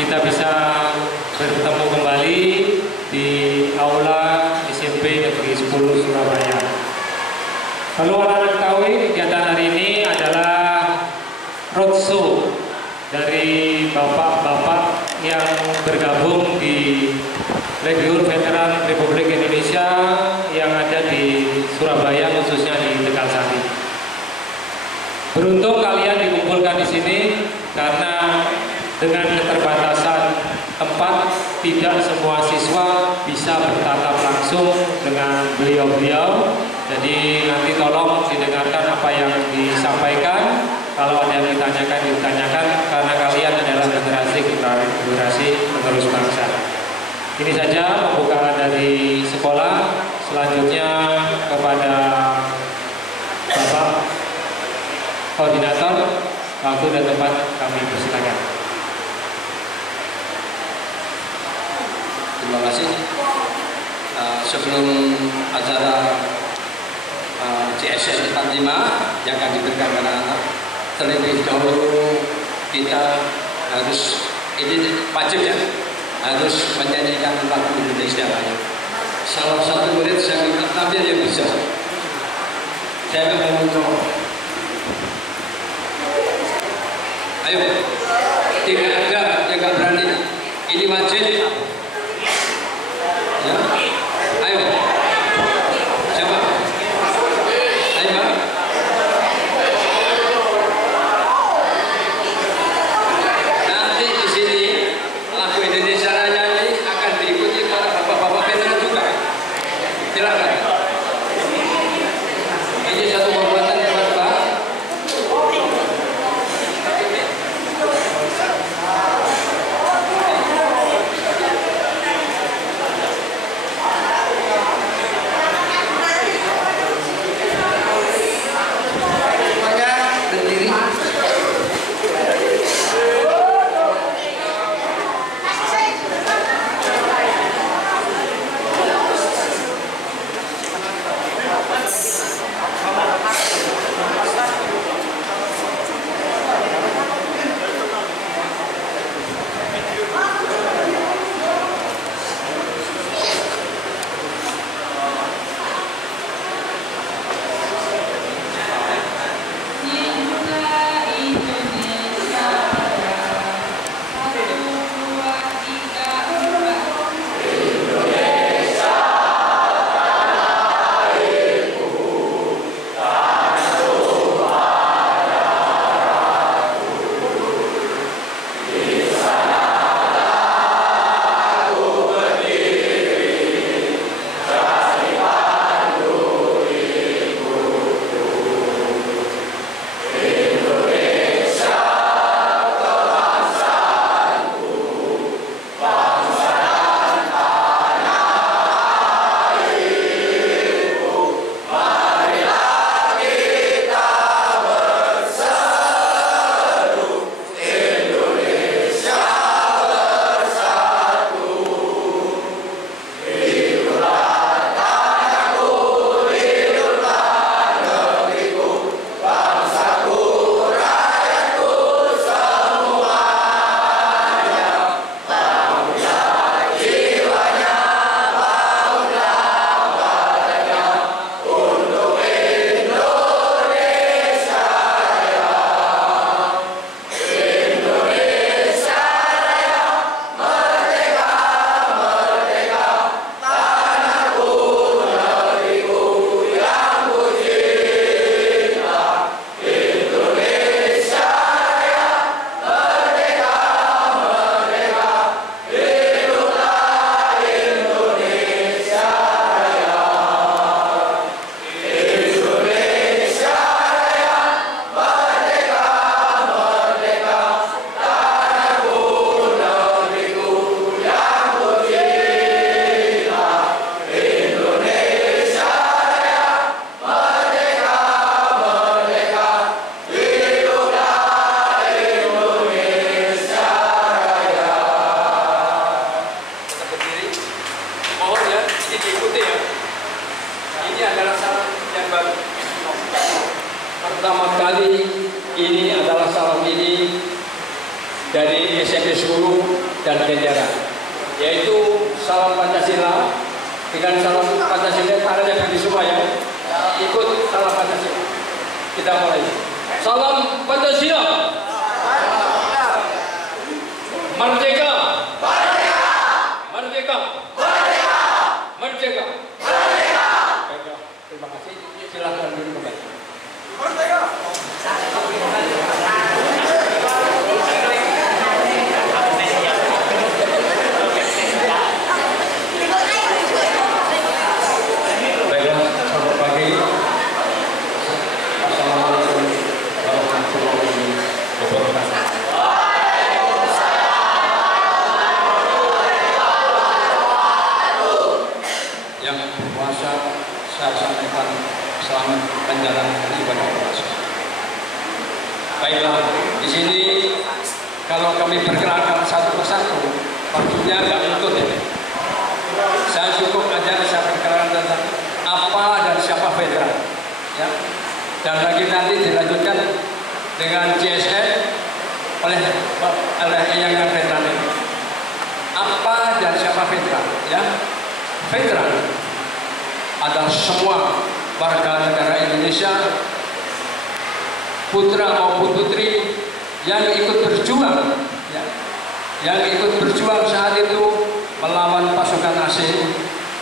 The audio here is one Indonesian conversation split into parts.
kita bisa bertemu kembali di Aula SMP Negeri 10 Surabaya. Lalu anak-anak ketahui kegiatan hari ini adalah roadshow dari bapak-bapak yang bergabung di Legiun Veteran Republik Indonesia yang ada di Surabaya, khususnya di Tegalsari. Beruntung kalian dikumpulkan di sini karena dengan keterbatasan tempat tidak semua siswa bisa bertatap langsung dengan beliau-beliau. Jadi nanti tolong didengarkan apa yang disampaikan. Kalau ada yang ditanyakan karena kalian adalah generasi penerus bangsa. Ini saja pembukaan dari sekolah. Selanjutnya kepada Bapak Koordinator, waktu dan tempat kami persilakan. Terima kasih. Sebelum acara CSS 45 yang akan diberikan kepada anak, terlebih dahulu kita harus, ini wajib ya, harus menyanyikan lagu Indonesia Raya. Salah satu murid saya minta tampil yang bisa. Saya akan mencoba. Ayo, tidak ada yang nggak berani. Ini wajib. Ya. Ayo. Siapa? Ayo, Pak. Nanti di sini lagu Indonesia Raya ini akan diikuti para bapak-bapak veteran juga. Silakan. Ini satu penguatan buat Pak. dari SMP 10 dan Kenjaran, yaitu salam Pancasila. Dengan salam Pancasila caranya bagi semua ya, ikut salam Pancasila. Kita mulai. Salam Pancasila. Merdeka. Merdeka. Merdeka. Merdeka. Terima kasih. Silakan dulu kembali. Merdeka. Baiklah, selamat pagi. Assalamualaikum warahmatullahi wabarakatuh. Yang berpuasa, saya sampaikan selamat menjalankan ibadah puasa. Baiklah, di sini kalau kami perkenalkan satu persatu, waktunya nggak ikut ya. Saya cukup aja saya perkenalkan tentang apa dan siapa veteran, ya. Dan lagi nanti dilanjutkan dengan JSN oleh yang veteran ini. Apa dan siapa veteran, ya? Veteran adalah semua warga negara Indonesia, putra maupun putri yang ikut berjuang, ya, yang ikut berjuang saat itu melawan pasukan asing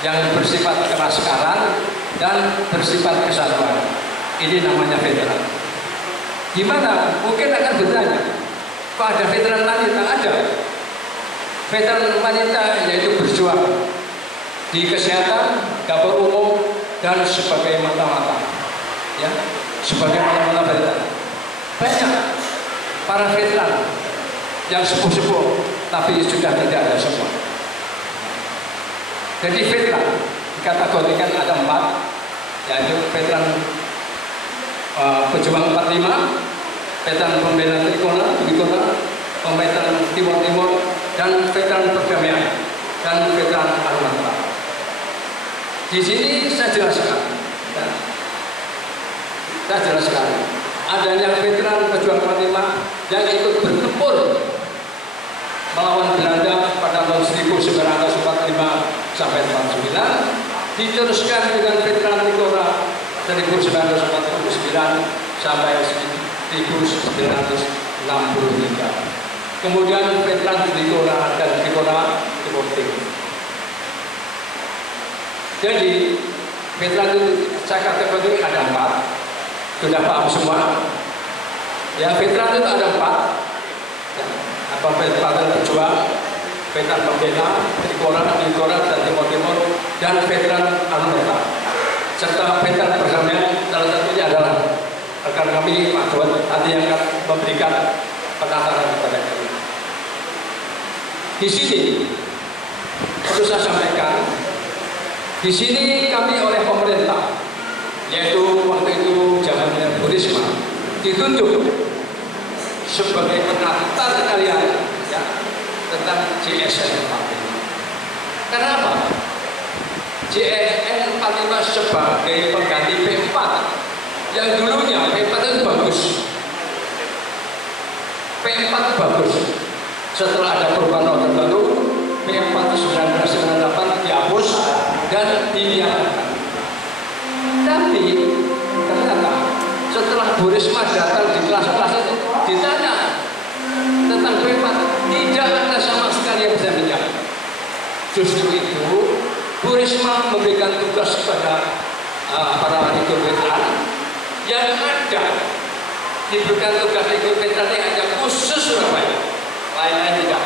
yang bersifat keras karan dan bersifat kesatuan. Ini namanya veteran. Gimana? Mungkin akan bertanya, kok ada veteran wanita? Ada. Veteran wanita yaitu berjuang di kesehatan, dapur umum, dan sebagai mata-mata, ya, sebagai mata-mata veteran. Banyak para veteran yang sepuh-sepuh, tapi sudah tidak ada semua. Jadi veteran dikategorikan ada 4, yaitu veteran pejuang 45, veteran pembela Trikona, veteran Timur-Timur, dan veteran perdamaian, dan veteran Armada. Di sini saya jelaskan, ya, saya jelaskan adanya veteran pejuang 45 yang ikut bertempur melawan Belanda pada tahun 1945 sampai 49, diteruskan dengan veteran Trikona 1949 sampai 1963. Kemudian veteran Trikona dan Trikona Timur-Timur. Jadi veteran itu saya kategori ada 4. Sudah paham semua? Ya, veteran itu ada 4. Ya, apa veteran berjuang, veteran pembela, Trikona, dan Timur-Timur, dan veteran Armada. Serta veteran perdamaian, salah satunya adalah rekan kami Pak Dawat tadi yang akan memberikan penataran kepada kami. Di sini perlu saya sampaikan, di sini kami oleh pemerintah, yaitu waktu itu zamannya Bu Risma, ditunjuk sebagai penata kalian, ya, tentang JSN 45. Kenapa? JSN 45 sebagai pengganti P4 yang dulunya P4 itu bagus. P4 bagus. Setelah ada perubahan order baru, P4 1998 dihapus dan dihilangkan. Tapi ternyata setelah Bu Risma datang di kelas-kelas itu ditanya tentang P4, tidak ada sama sekali yang bisa menjawab. Justru itu Bu Risma memberikan tugas kepada para ikut veteran yang ada, diberikan tugas ikut veteran yang ada khusus Surabaya, lain-lain tidak.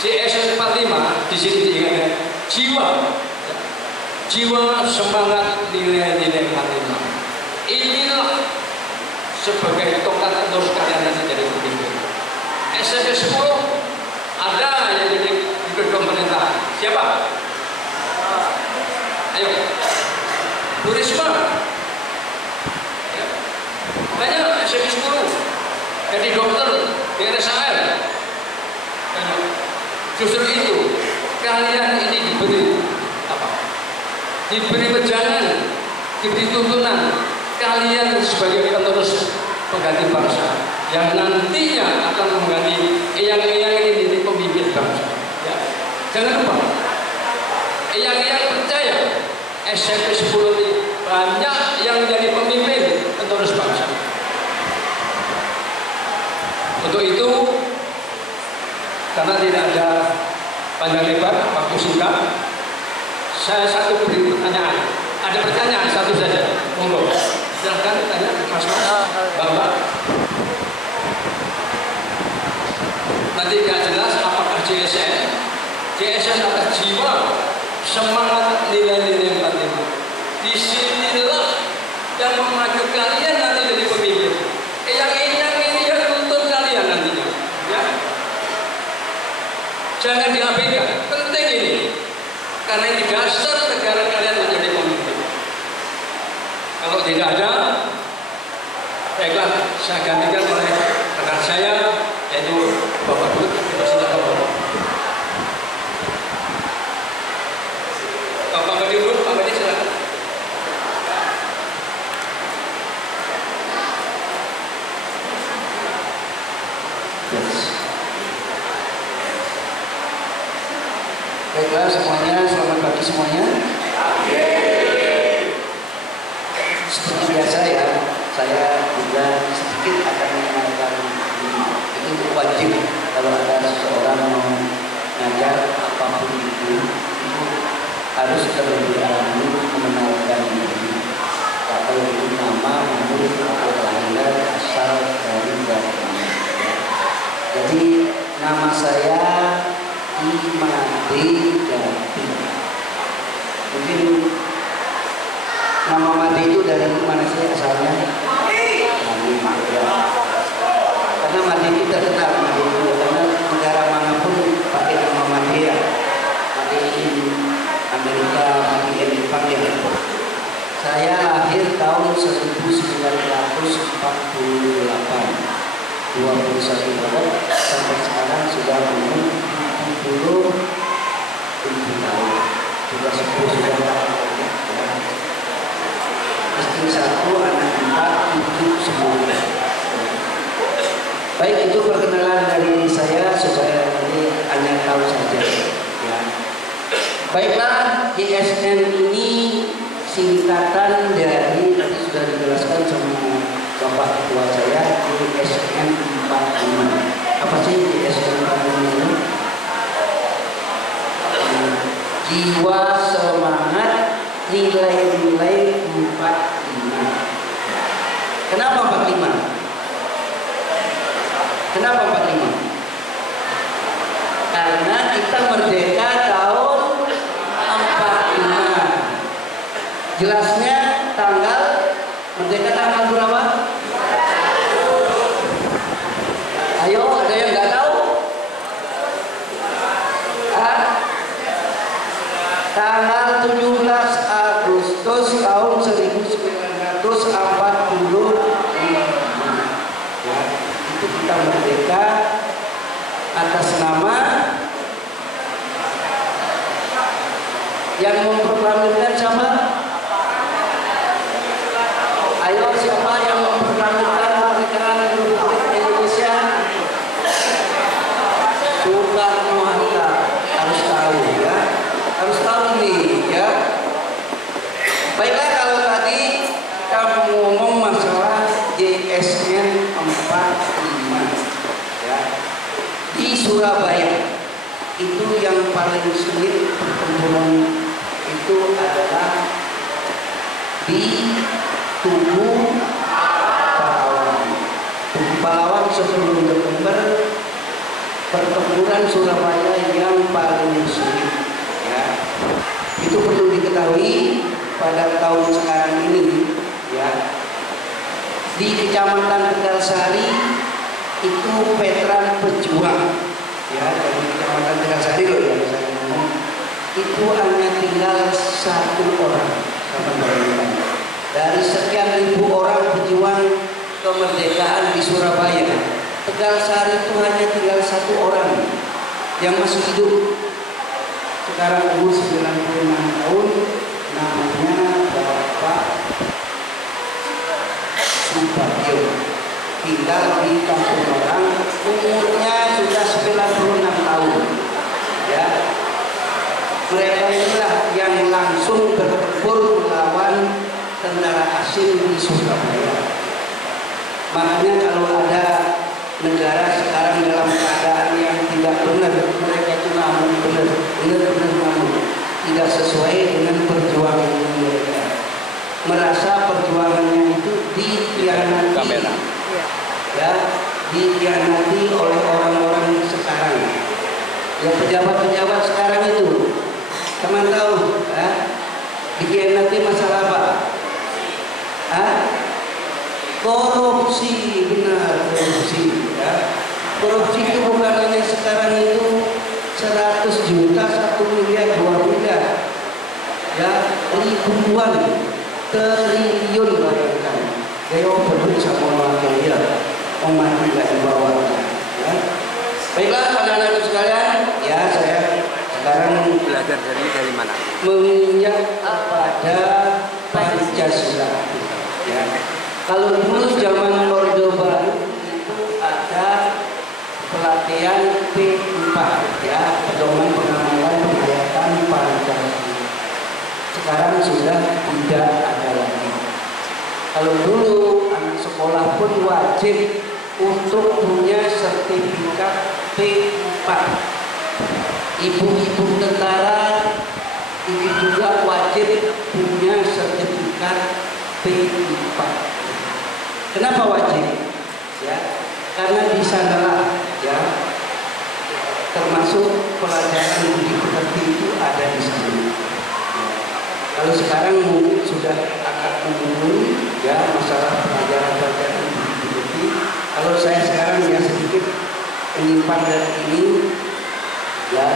JSN 45 di sini diingatkan jiwa semangat nilai-nilai 45. Inilah sebagai tongkat penerus kalian nanti jadi pemimpin. SMP 10 ada yang jadi pemerintah. Siapa? Ayo, Bu Risma. Ya. Banyak SMP 10 jadi dokter di RSAL. Justru itu kalian ini diberi apa? Diberi wejangan, diberi tuntunan. Kalian sebagai penerus pengganti bangsa yang nantinya akan mengganti eyang-eyang ini menjadi pemimpin bangsa. Ya. Jangan lupa, eyang-eyang percaya SMP 10 ini banyak yang menjadi pemimpin penerus bangsa. Untuk itu, karena tidak ada panjang lebar, waktu singkat, saya satu beri pertanyaan. Ada pertanyaan satu saja, monggo. Silahkan tanya, Mas, Bapak. Nanti nggak jelas apakah JSN atas jiwa, semangat, nilai-nilai 45. Disinilah yang memacu kalian nanti jadi pemimpin. Yang ini yang nuntut kalian nantinya. Ya. Jangan diabaikan, penting ini. Karena ini dasar negara kalian menjadi pemimpin. Kalau tidak ada, baiklah, saya gantikan oleh rekan saya, yaitu Bapak Bud. Kita silakan Bapak. Bapak Budi Bud, Pak Budi silakan. Baiklah semuanya, selamat pagi semuanya. Seperti biasa ya, saya juga sedikit akan mengenalkan itu wajib kalau ada seseorang mau ngajar apapun itu harus terlebih dahulu mengenalkan diri. Atau itu nama, umur, atau kelahiran, asal dari bagaimana. Jadi nama saya Imade Gati. Mungkin nama Made itu dari mana sih asalnya? Karena Made itu terkenal, Made itu karena negara manapun pakai nama Made ya. Made ini Amerika, Made ini Jepang ya. Saya lahir tahun 1948. 21 Maret sampai sekarang sudah umur 77 tahun. Sudah 10 sudah tahun. Istri 1, anak 4, cucu 9. Baik, itu perkenalan dari saya supaya nanti Anda tahu saja. Ya. Baiklah, JSN ini singkatan dari tadi sudah dijelaskan sama Bapak Ketua saya, JSN 45. Apa sih JSN 45 ini? Jiwa, semangat, nilai-nilai 45. Kenapa 45? Kenapa 45? Karena kita merdeka tahun 45. Jelasnya tanggal merdeka tanggal berapa? Ayo, ada yang nggak tahu? Tanggal 17 Agustus tahun 1945. Ya, itu kita merdeka atas nama yang memproklamirkan siapa? Ayo, siapa yang memproklamirkan kemerdekaan Republik Indonesia? Soekarno-Hatta. Harus tahu ya, harus tahu nih ya. Baiklah, kalau tadi kita ngomong masalah JSN 45 ya, di Surabaya itu yang paling sulit pertempuran itu adalah di Tugu Pahlawan. Tugu Pahlawan sebelum Desember, pertempuran Surabaya yang paling sulit ya. Itu perlu diketahui pada tahun sekarang ini ya. Di Kecamatan Tegalsari itu veteran pejuang ya, dari Kecamatan Tegalsari loh yang saya ngomong, itu hanya tinggal 1 orang. Sama bayangkan, dari sekian ribu orang pejuang kemerdekaan di Surabaya, Tegalsari itu hanya tinggal 1 orang yang masih hidup. Sekarang umur 96 tahun, namanya Bapak Subagio. tinggal di kampung orang, umurnya sudah 96 tahun. Ya, mereka inilah yang langsung bertempur melawan tentara asing di Surabaya. Makanya kalau ada negara sekarang dalam keadaan yang tidak benar, mereka itu namun benar-benar namun tidak sesuai dengan perjuangan mereka. Merasa perjuangannya itu dikhianati, ya, dikhianati oleh orang-orang sekarang. Ya, pejabat-pejabat sekarang itu, teman tahu, ya, dikhianati masalah apa? Korupsi, benar, korupsi. Ya. Korupsi itu bukan hanya sekarang itu 100 juta, 1 miliar, 2 miliar. Ya, ribuan, triliun bayangkan. Dia berdua sama orang kaya, mati nggak dibawa. Ya. Baiklah anak-anak sekalian, ya saya sekarang belajar dari mana? menginjak pada Pancasila. Ya. Kalau dulu zaman Orde Baru itu ada pelatihan P4, ya, pedoman pengamalan penghayatan Pancasila. Sekarang sudah tidak ada lagi. Kalau dulu anak sekolah pun wajib untuk punya sertifikat P4. Ibu-ibu tentara itu juga wajib punya sertifikat P4. Kenapa wajib? Ya, karena di sanalah, ya, termasuk pelajaran budi pekerti itu ada di sana. Ya. Kalau sekarang mungkin sudah agak menurun, ya, masalah pelajaran budi pekerti. Kalau saya sekarang ya sedikit menyimpan dari ini, ya,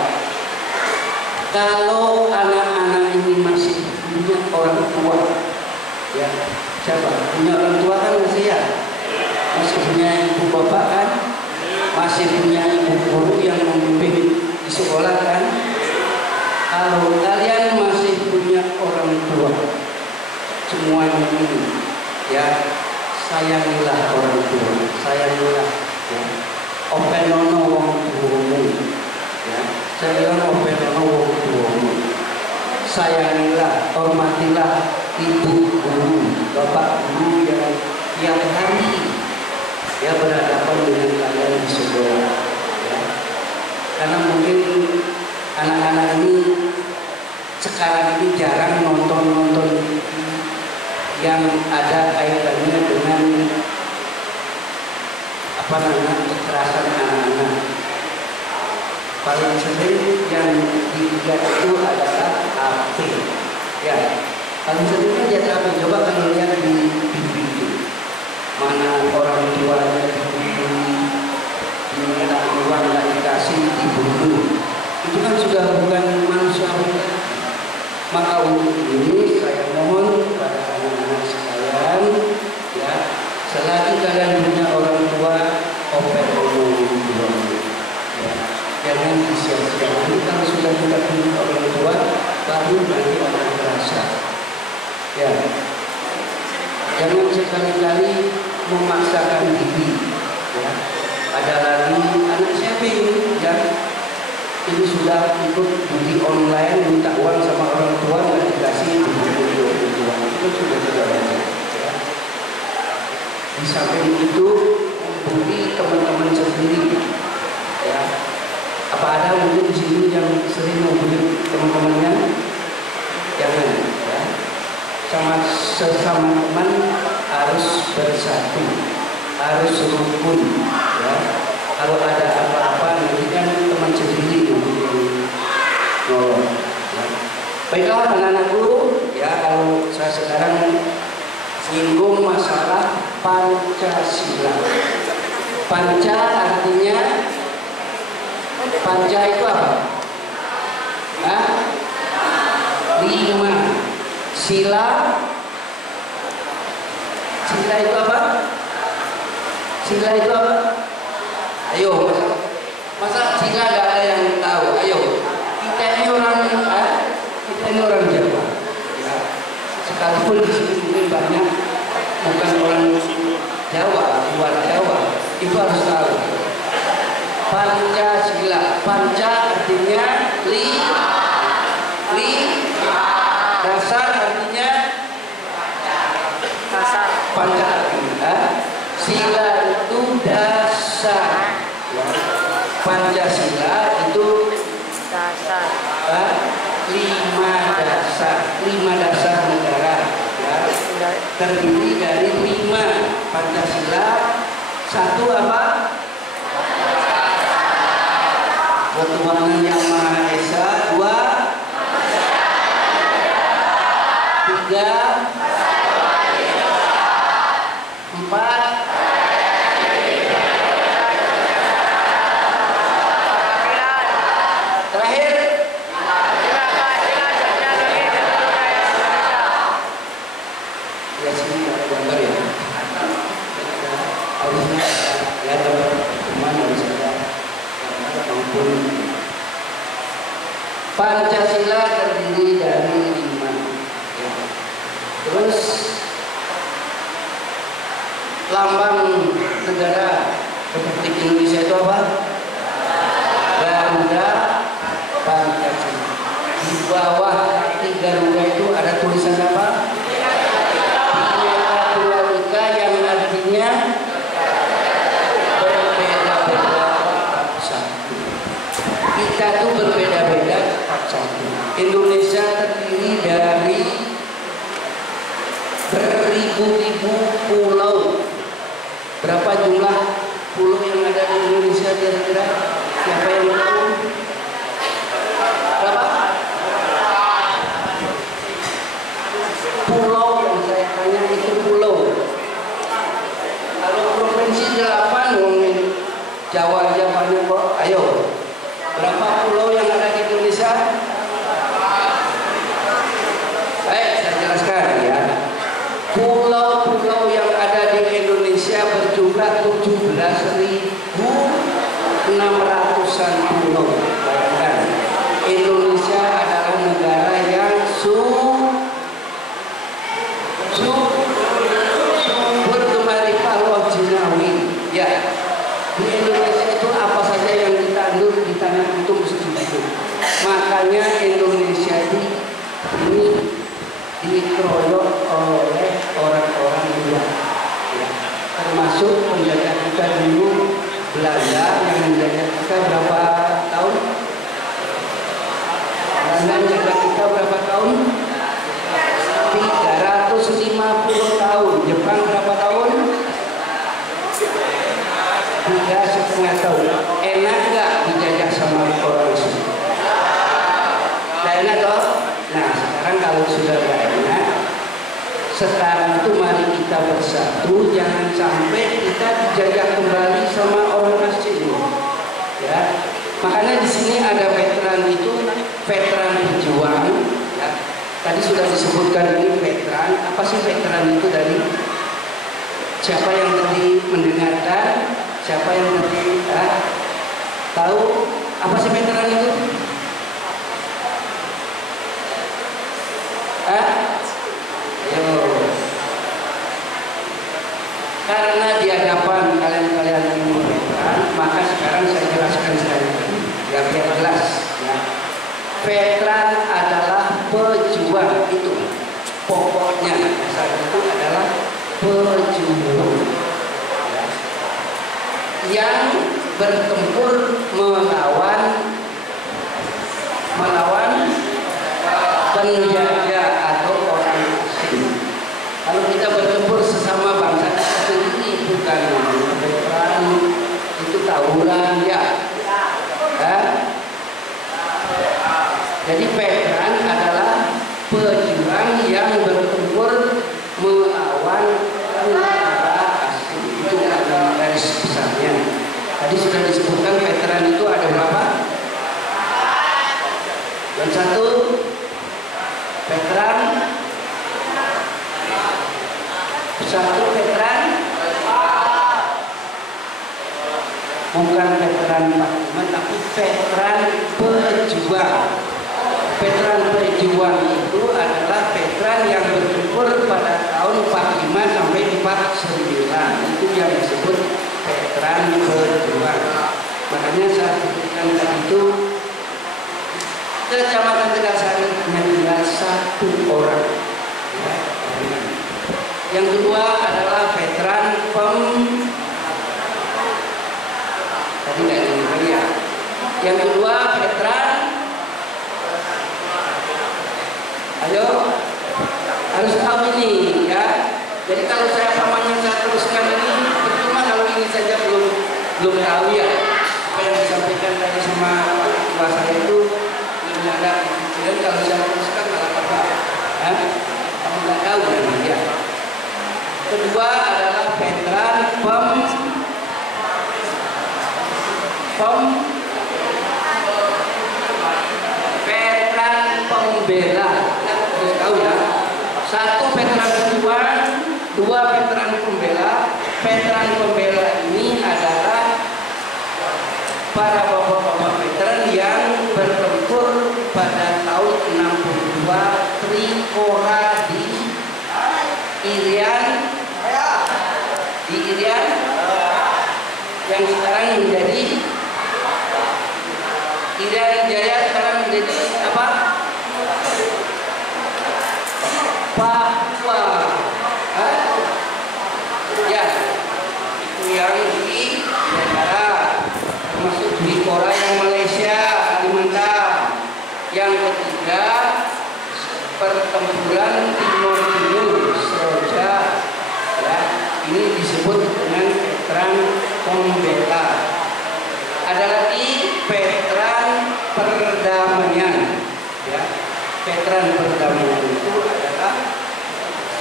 kalau anak-anak ini masih punya orang tua, ya, siapa? Punya orang tua kan masih, ya, masih punya ibu bapak kan, masih punya ibu guru yang membimbing di sekolah kan. Kalau kalian masih punya orang tua, semuanya ini, ya, sayangilah orang tua, sayangilah, ya. Openono wong tuamu, ya, sayangilah openono wong tuamu, sayangilah, hormatilah ibu guru, bapak guru yang tiap hari, ya, berhadapan dengan kalian di sekolah. Ya. Karena mungkin anak-anak ini sekarang ini jarang nonton yang ada kaitannya dengan apa namanya kekerasan anak-anak. Paling sering yang dilihat itu adalah HP. Ya, paling sering kan lihat HP. Coba kalau lihat di video mana orang tuanya diminta uang nggak dikasih, dibunuh. Itu kan sudah bukan manusiawi. Maka untuk ini saya mohon kepada anak-anak sekalian, ya, selagi kalian punya orang tua, ya, jangan disia-siakan. Kalau sudah kita punya orang tua, baru nanti akan terasa. Ya, jangan sekali-kali memaksakan diri. Ya, ada lagi anak siapa ini, ya, ini sudah ikut judi online, minta uang sama orang tua, nggak dikasih, uang itu sudah tidak ada. Ya. Di samping itu membuli teman-teman sendiri. Ya. Apa ada mungkin di sini yang sering membuli teman-temannya? Jangan. Ya. Sama sesama teman harus bersatu, harus rukun. Ya. Kalau ada apa-apa nanti kan teman sendiri yang nolong. Ya. Baiklah anak-anakku, ya, kalau saya sekarang singgung masalah Pancasila. Panca artinya, panca itu apa? Hah? 5. Sila, sila itu apa? Sila itu apa? Ayo, masa sila nggak ada yang tahu? Ayo, kita ini orang Jawa. Ya. Sekalipun di sini mungkin banyak bukan orang Jawa, luar Jawa. itu harus tahu. Pancasila, panca artinya dasar artinya panca artinya sila itu dasar. Pancasila itu dasar. Lima dasar negara ya. Terdiri dari 5 Pancasila. 1 apa? Ketuhanan Yang Maha Esa. 2 3 4 terakhir ya sini gambar ya harusnya ya teman harus ada maupun Pancasila terdiri dari 5 ya. Terus lambang negara Republik Indonesia itu apa? Garuda Pancasila. Di bawah kaki Garuda itu ada tulisan apa? Bhinneka Tunggal Ika, yang artinya berbeda-beda satu. Kita tuh berbeda-beda satu. Indonesia terdiri dari beribu-ribu pulau. Berapa jumlah pulau yang ada di Indonesia kira-kira? Siapa yang tahu? Berapa? Pulau yang saya tanya itu pulau. Kalau provinsi 8 ngomongin Jawa aja banyak kok. Ayo, berapa pulau yang ada di Indonesia? Saya jelaskan ya. Pulau-pulau yang ada di Indonesia berjumlah 17.600-an pulau. Bayangkan, Indonesia adalah negara yang sumber kemarifah laut jinawi. Ya, di Indonesia itu apa saja yang ditandur di tanah itu mesti itu. Makanya Indonesia ini dikeroyok oleh orang-orang luar, ya. Termasuk penjajah kita dulu Belanda yang menjajah kita berapa tahun? Belanda menjajah kita berapa tahun? 350 tahun. Jepang berapa tahun? 3,5 tahun. Enak gak dijajah sama orang sini? Enak toh? Nah, sekarang kalau sudah gak enak, sekarang itu mari kita bersatu, jangan sampai kita dijajah kembali sama orang asing. Ya, makanya di sini ada veteran itu, veteran pejuang. Ya. Tadi sudah disebutkan ini veteran. Apa sih veteran itu tadi? Siapa yang tadi mendengarkan? Siapa yang tadi tahu apa sih veteran itu? Ayo. Karena di hadapan kalian-kalian yang veteran, maka sekarang saya jelaskan sekali ya biar jelas. Ya. Veteran adalah pejuang, itu pokoknya dasar itu adalah pejuang ya. Yang bertempur melawan penjajah atau orang asing. Kalau kita bertempur sesama bangsa kita sendiri, bukan veteran itu tawuran ya. Jadi veteran adalah pejuang yang bertempur melawan negara asing. Itu dalam garis besarnya. Tadi sudah disebutkan veteran itu ada berapa? Yang satu veteran, bukan veteran Pak, tapi veteran pejuang. Veteran pejuang itu adalah veteran yang bertempur pada tahun 45 sampai 49. Itu yang disebut veteran. veteran berjuang. Makanya saya sebutkan tadi itu Kecamatan Tegalsari hanya tinggal 1 orang. Ya. Yang kedua adalah veteran tadi nggak ini ya. Yang kedua veteran, ayo harus tahu ini ya. Jadi kalau saya pamannya saya teruskan ini percuma kalau ini saja belum tahu ya. Apa yang disampaikan tadi sama Pak Ketua saya itu belum ada. Dan kalau saya teruskan malah apa? Kamu nggak tahu ya. Kedua adalah veteran veteran pembela. Harus tahu ya. 1 veteran berjuang, 2 veteran pembela. Veteran pembela ini adalah para bapak-bapak veteran yang bertempur pada tahun 62 Trikora di Irian yang sekarang menjadi Irian Jaya, sekarang menjadi apa? Papua. Ya, itu yang di negara termasuk di Korea yang Malaysia, Kalimantan. Yang ketiga pertempuran Timur Seroja. Ya, ini disebut dengan veteran pembela. Ada lagi veteran perdamaian. Ya, veteran perdamaian itu adalah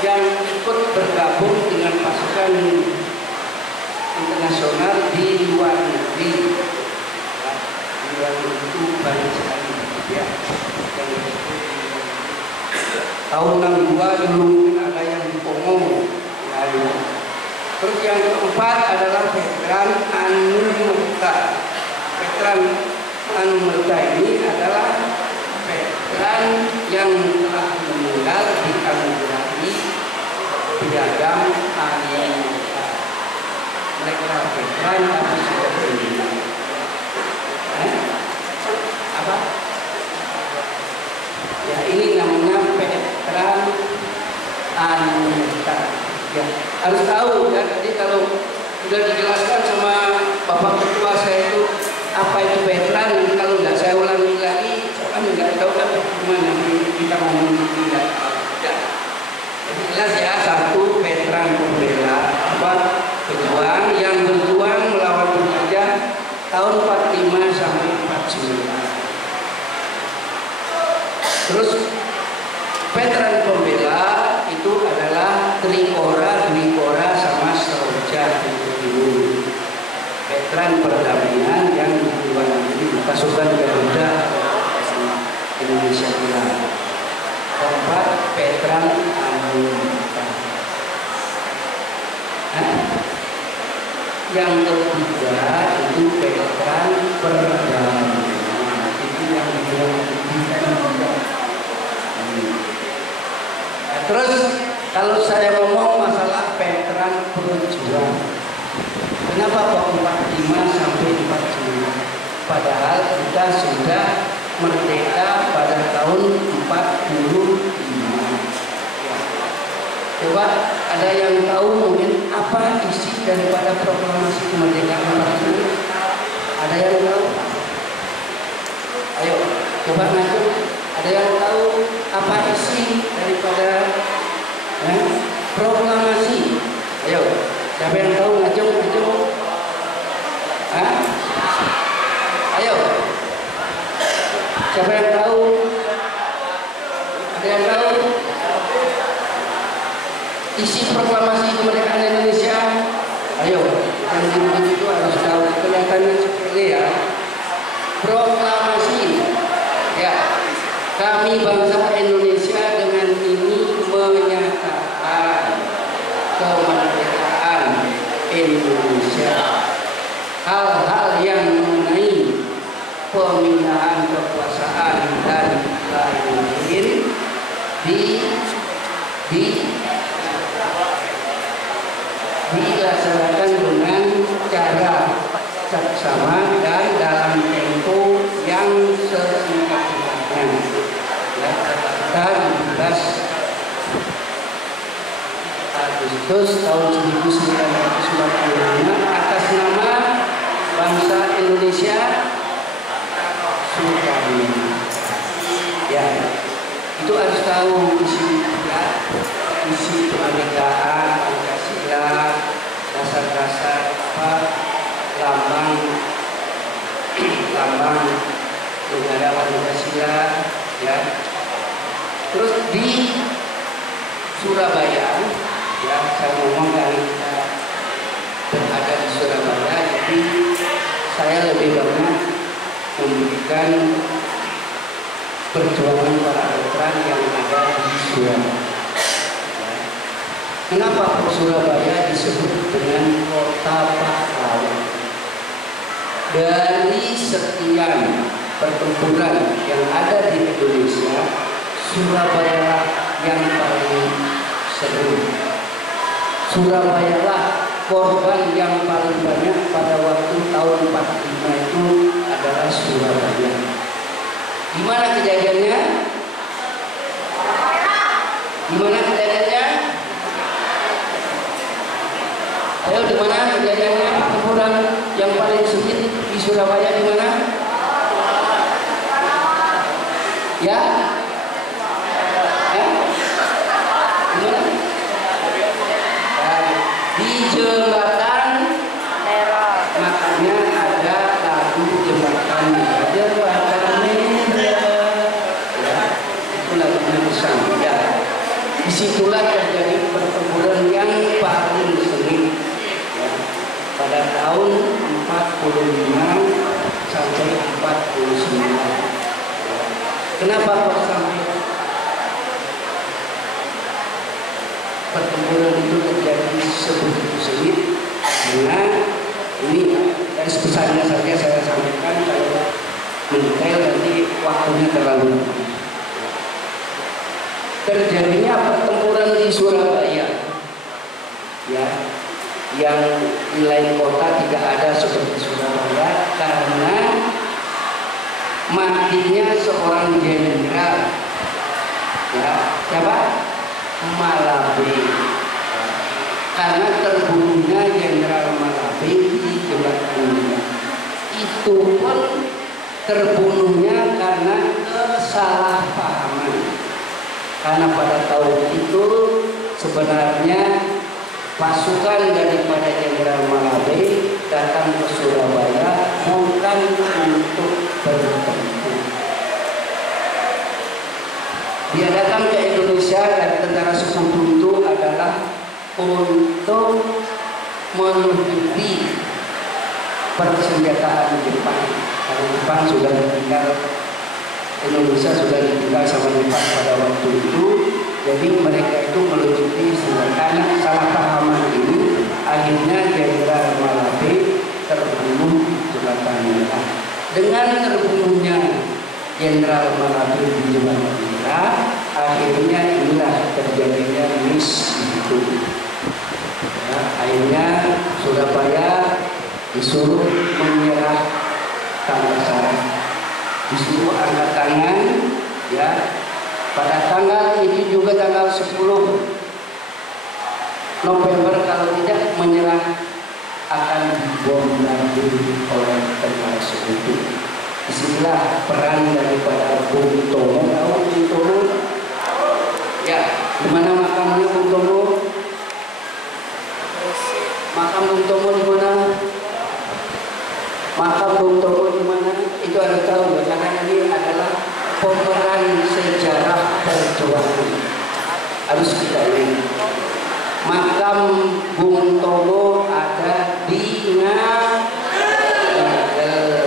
yang ikut bergabung dengan pasukan internasional di luar negeri. Yang itu banyak sekali ya. Tahun 62 dulu mungkin ada yang di Kongo. Ya. Terus yang keempat adalah veteran Anumerta. Veteran Anumerta ini adalah veteran yang telah meninggal dianugerahi piagam Anumerta. Mereka veteran tapi sudah meninggal. Apa? Ya, ini namanya veteran Anumerta. Ya, harus tahu ya. Jadi kalau sudah dijelaskan sama Bapak Ketua saya itu apa itu veteran, nanti kalau nggak saya ulangi lagi, saya kan nggak tahu kan gimana kita ngomong tidak. Ya. Jadi jelas ya, 1 veteran pembela apa berjuang yang berjuang melawan penjajah tahun 45 sampai 49. Terus veteran pembela itu adalah Trikora, Dwikora sama Seroja itu. Veteran perdamaian yang di luar negeri, pasukan Garuda Indonesia Tengah. Keempat, veteran Anumerta. Yang ketiga itu veteran perdamaian. Itu yang terus kalau saya ngomong masalah veteran berjuang, kenapa kok 45 sampai 49? Padahal kita sudah merdeka pada tahun 45. Ya. Coba ada yang tahu mungkin apa isi daripada proklamasi kemerdekaan 45? Ada yang tahu? Ayo, coba ngaku. Ada yang tahu apa isi daripada proklamasi? Ayo, siapa yang tahu? Ngajung. Ayo, siapa yang tahu? Ada yang tahu isi proklamasi kemerdekaan Indonesia? Ayo, yang itu harus tahu. Kelihatannya sepele ya. Proklamasi, ya. Kami bangsa Indonesia dengan ini menyatakan kemerdekaan Indonesia. Hal-hal yang mengenai pemindahan kekuasaan dan lain-lain dilaksanakan dengan cara bersama dan dalam tempo yang sesingkat-singkatnya. Ya, tanggal 17 Agustus tahun 1945 atas nama bangsa Indonesia Soekarno. Ya, itu harus tahu isi kemerdekaan, Pancasila, dasar-dasar lambang negara Pancasila, ya. Terus di Surabaya, ya, saya ngomong kali kita berada di Surabaya, jadi saya lebih banyak memberikan perjuangan para veteran yang ada di Surabaya. Kenapa Surabaya disebut dengan kota pahlawan? Dari sekian pertempuran yang ada di Indonesia, Surabaya yang paling seru. Surabaya lah korban yang paling banyak pada waktu tahun 45 itu adalah Surabaya. Di mana kejadiannya? Di mana kejadiannya? Ayo, di mana kejadiannya? Pertempuran yang paling sengit di Surabaya di mana? Ya? Di mana? Di jembatan Merah. Makanya ada lagu jembatan Merah. Ya, itu lagunya besar. Ya. Disitulah terjadi pertempuran yang paling sengit. Pada tahun 45 sampai 49. Kenapa kok sampai pertempuran itu terjadi sebegitu sengit? Karena ini garis besarnya saja saya sampaikan, kalau mendetail nanti waktunya terlalu. Terjadinya pertempuran di Surabaya, ya, yang di lain kota tidak ada seperti Surabaya, karena matinya seorang jenderal, ya, siapa? Malabe. Karena terbunuhnya Jenderal Malabe di jembatan Merah. Itu pun terbunuhnya karena kesalahpahaman. Karena pada tahun itu sebenarnya pasukan daripada Jenderal Malabe datang ke Surabaya bukan untuk bertempur. Dia datang ke Indonesia dan tentara sekutu itu adalah untuk menutupi persenjataan Jepang. Karena Jepang sudah ditinggal, Indonesia sudah ditinggal sama Jepang pada waktu itu. Jadi mereka itu melucuti senjata. Salah pahaman ini akhirnya Jenderal Malabe terbunuh di jembatan Merah. Dengan terbunuhnya Jenderal Malabe di jembatan Merah, akhirnya inilah terjadinya miss itu. Ya, akhirnya Surabaya disuruh menyerah Tangerang. Disuruh angkat tangan, ya. Pada tanggal ini juga tanggal 10 November kalau tidak menyerah akan dibombardir oleh tentara sekutu. Disinilah peran daripada Bung Tomo. Tahu Bung Tomo? Ya, di mana makamnya Bung Tomo? Makam Bung Tomo di mana? Makam Bung Tomo di mana? Itu harus tahu, karena ini adalah pemeran sejarah perjuangan. Harus kita ingat. Makam Bung Tomo ada di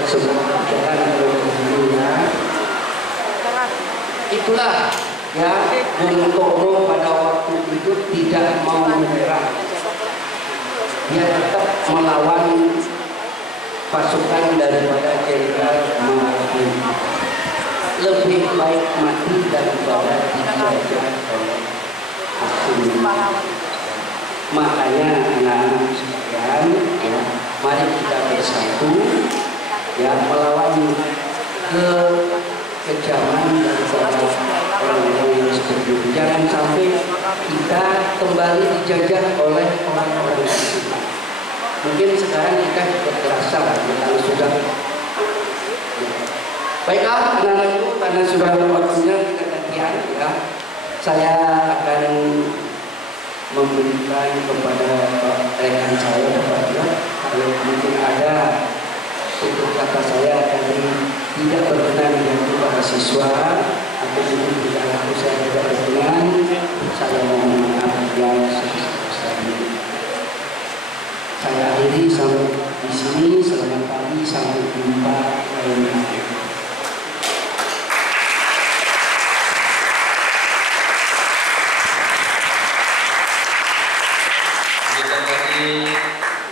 sebuah jalan dunia. Itulah, ya, Bung Tomo pada waktu itu tidak mau menyerah. Dia tetap melawan pasukan daripada Jenderal Malabe. Lebih baik mati daripada dijajah oleh asing. Makanya anak-anak sekalian, ya, mari kita bersatu kita kembali dijajah oleh orang-orang asing. Mungkin sekarang kita juga terasa kalau sudah. Baiklah anak-anakku, karena sudah waktunya kita gantian ya. Saya akan memberikan kepada rekan saya kalau mungkin ada tutur kata saya tadi tidak berkenan dengan para siswa atau mungkin tidak aku saya tidak berkenan, saya mohon maaf yang sebesar-besarnya. Saya akhiri sampai di sini. Selamat pagi, sampai jumpa lainnya.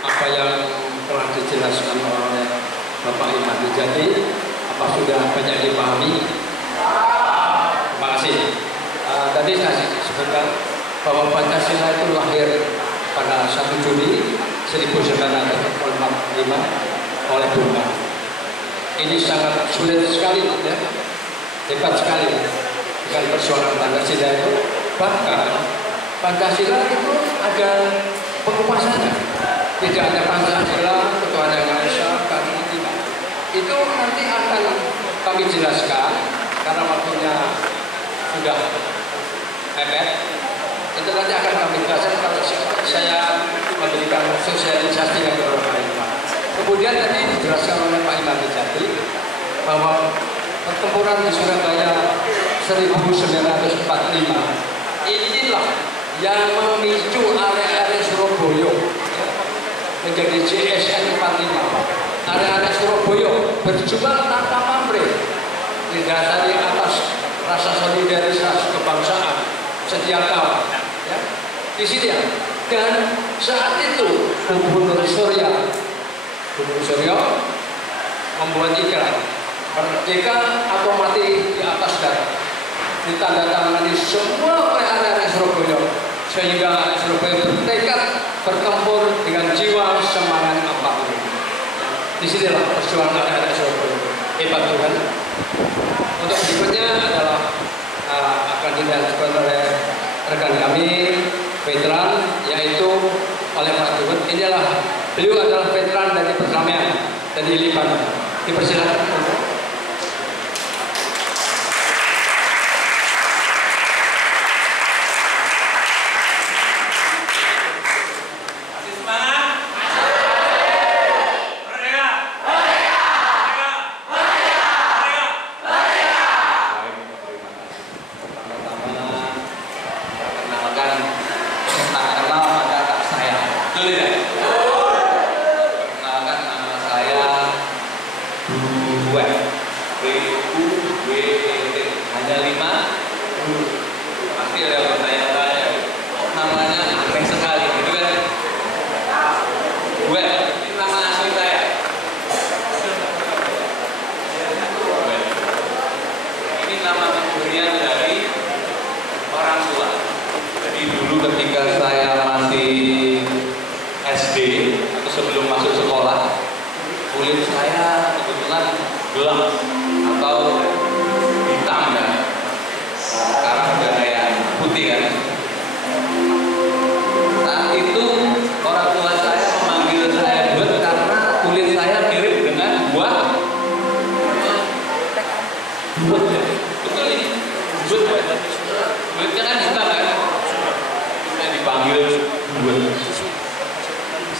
Apa yang telah dijelaskan oleh Bapak Imam Wijati, apa sudah banyak dipahami? Terima kasih. Tadi saya sebutkan bahwa Pancasila itu lahir pada 1 Juli 1945 oleh Bung Karno. Ini sangat sulit sekali, ya, hebat sekali dengan persoalan Pancasila itu. Bahkan Pancasila itu ada pengupasannya, tidak ada Pancasila ketuhanan yang Maha Esa, kami tidak. Itu nanti akan kami jelaskan karena waktunya sudah mepet. Itu nanti akan kami jelaskan kalau saya memberikan sosialisasi yang terbaik. Kemudian tadi dijelaskan oleh Pak Imam Wijati bahwa pertempuran di Surabaya 1945 inilah yang memicu area-area Surabaya menjadi JSN 45. Area-area Surabaya berjuang tanpa pamrih, didasari atas rasa solidaritas kebangsaan, setia kawan. Ya. Di sini ya. Dan saat itu Gubernur Suryo membuat iklan merdeka atau mati di atas darah, ditandatangani semua oleh area-area Surabaya, sehingga Surabaya bertekad bertempur dengan jiwa semangat apapun. Disinilah perjuangan area-area Surabaya. Hebat Tuhan. Untuk berikutnya adalah akan dilanjutkan oleh rekan kami veteran, yaitu oleh Pak Dubes. Beliau adalah veteran dari perdamaian dari Liban. Dipersilakan.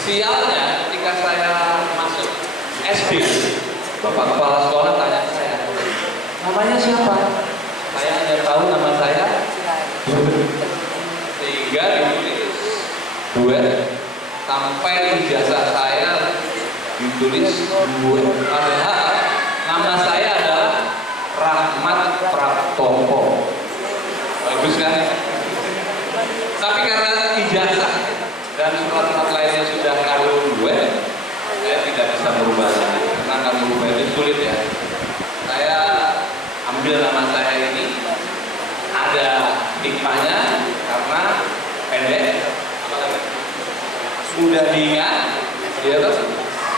Sialnya ketika saya masuk SD, Bapak Kepala Sekolah tanya saya, namanya siapa? Saya hanya tahu nama saya, sehingga ditulis duet sampai ijazah saya ditulis duet. Padahal nama saya adalah Rahmat Praptopo. Bagus kan? Tapi karena ijazah dan surat-surat lainnya sudah ngaruh gue, saya tidak bisa merubah lagi karena kalau merubah itu sulit ya. Saya ambil nama saya ini, ada hikmahnya karena pendek, mudah diingat, ya terus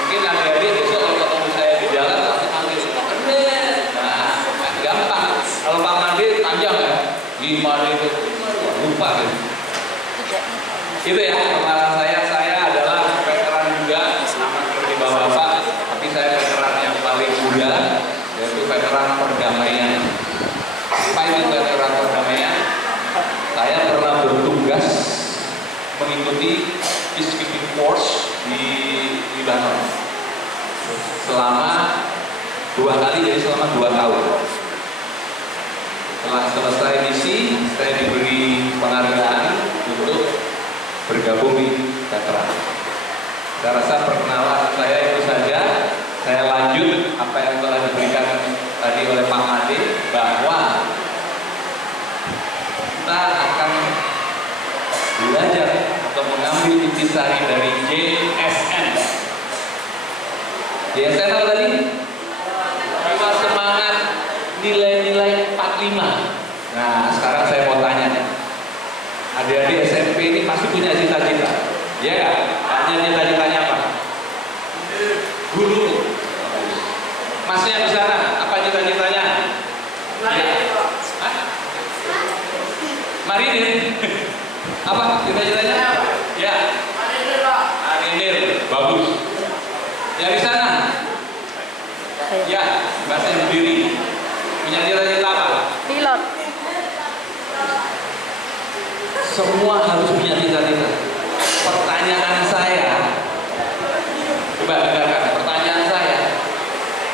mungkin adik-adik besok kalau ketemu saya di jalan pasti panggil pendek. Nah, gampang. Kalau Pak Mandi panjang ya, 5 itu lupa gitu. Itu ya perkenalan saya adalah veteran juga, sama seperti bapak-bapak, tapi saya veteran yang paling muda, yaitu veteran perdamaian. Apa itu veteran perdamaian? Saya pernah bertugas mengikuti peacekeeping force di Libanon selama 2 kali, jadi selama 2 tahun. Setelah selesai misi, saya diberi penghargaan untuk bergabung di veteran. Saya rasa perkenalan saya itu saja. Saya lanjut apa yang telah diberikan tadi oleh Pak Ade, bahwa kita akan belajar atau mengambil intisari dari JSN. JSN apa tadi? Jiwa semangat, nilai-nilai 45. Nah, sekarang saya mau tanya nih, adik-adik SMP ini pasti punya cita-cita, ya kan? Tanya cita-citanya apa? Guru. Masnya di sana, apa cita-citanya? Ya. Marinir. Apa cita-citanya? Ya. Marinir. Bagus. Yang di sana? Ya, bahasa berdiri. Punya cita-cita apa? Pilot. Semua harus punya cita-cita. Pertanyaan saya, coba dengarkan. Pertanyaan saya,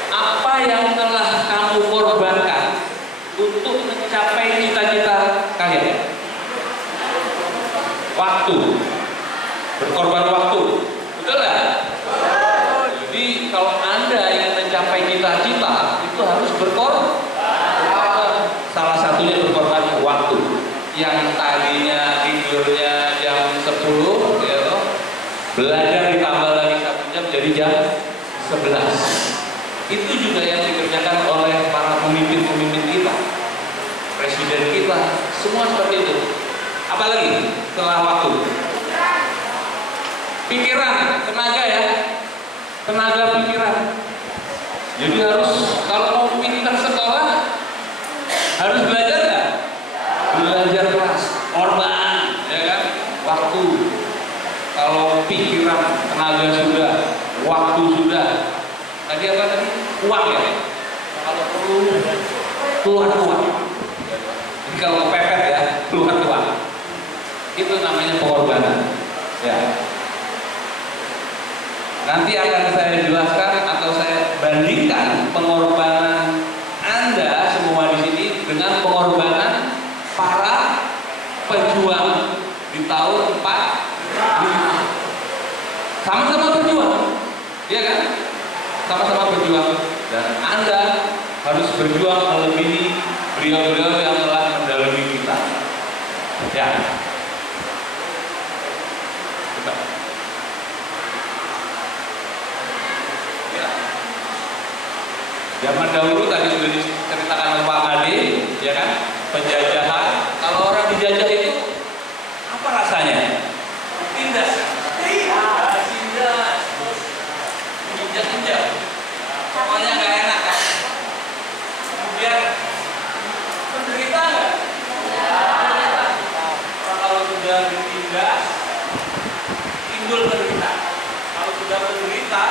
apa yang telah kamu korbankan untuk mencapai cita-cita kalian? Waktu, berkorban waktu, betul nggak? Jadi kalau Anda ingin mencapai cita-cita, itu harus berkorban. Salah satunya berkorban waktu. Yang tadinya tidurnya jam 10, ya, belajar ditambah lagi 1 jam jadi jam 11. Itu juga yang dikerjakan oleh para pemimpin-pemimpin kita, presiden kita, semua seperti itu. Apalagi setelah waktu, pikiran, tenaga ya, tenaga pikiran. Jadi harus, kalau mau pintar sekolah harus belajar nggak? Belajar keras, korban, ya kan? Waktu. Kalau pikiran, tenaga sudah, waktu sudah. Tadi apa tadi? Uang ya. Kalau perlu keluar uang. Jadi kalau kepepet ya, keluar uang. Itu namanya pengorbanan. Ya. Nanti akan saya jelaskan atau saya bandingkan pengorbanan Anda semua di sini dengan pengorbanan para pejuang di tahun 45. Sama-sama berjuang, ya kan? Sama-sama berjuang, dan Anda harus berjuang melebihi beliau-beliau yang telah mendalami kita. Ya. Coba. Ya. Zaman dahulu tadi sudah diceritakan oleh Pak Ade, ya kan? Penjajahan. Kalau orang dijajah itu apa rasanya? Tindas. Tindas. Injak-injak. Pokoknya nggak enak kan? Kemudian menderita nggak? Menderita. Kalau sudah ditindas, timbul menderita. Kalau sudah menderita,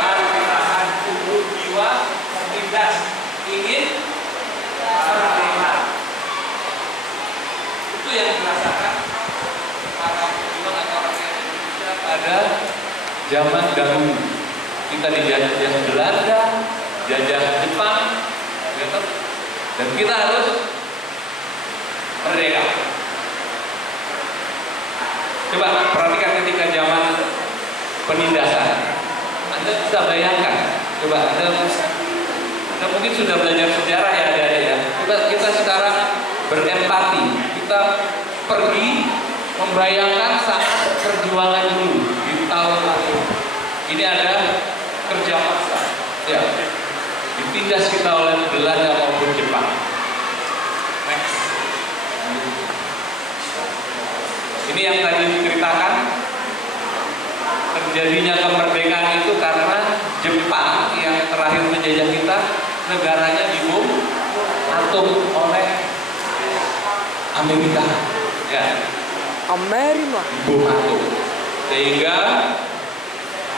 baru ditahan tubuh jiwa tertindas, ingin merdeka. Itu yang dirasakan para pejuang atau rakyat Indonesia pada zaman dahulu. Kita dijajah Belanda, jajah Jepang, gitu. Dan kita harus merdeka. Coba perhatikan ketika zaman penindasan. Anda bisa bayangkan, coba Anda mungkin sudah belajar sejarah ya adik-adik ya. Kita sekarang berempati, kita pergi membayangkan saat perjuangan dulu di tahun lalu. Ini ada kerja paksa, ya, ditindas kita oleh Belanda maupun Jepang. Next. Ini yang tadi diceritakan, terjadinya kemerdekaan itu karena Jepang yang terakhir menjajah kita, negaranya dibom atom oleh Amerika. Ya. bom atom, sehingga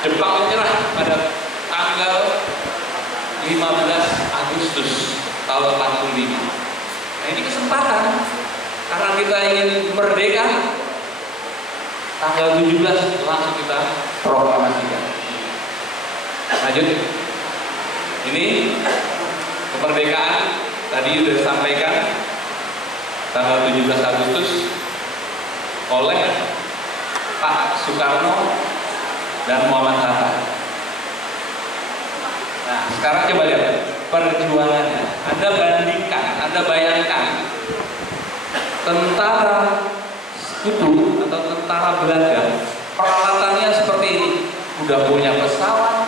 Jepang menyerah pada tanggal 15 Agustus tahun 45. Nah, ini kesempatan karena kita ingin merdeka, tanggal 17 langsung kita proklamasikan. Lanjut. Ini kemerdekaan tadi sudah disampaikan tanggal 17 Agustus oleh Pak Soekarno dan Muhammad Hatta. Nah, sekarang coba lihat perjuangannya. Anda bandingkan, Anda bayangkan tentara sekutu atau tentara Belanda, peralatannya seperti ini. Sudah punya pesawat,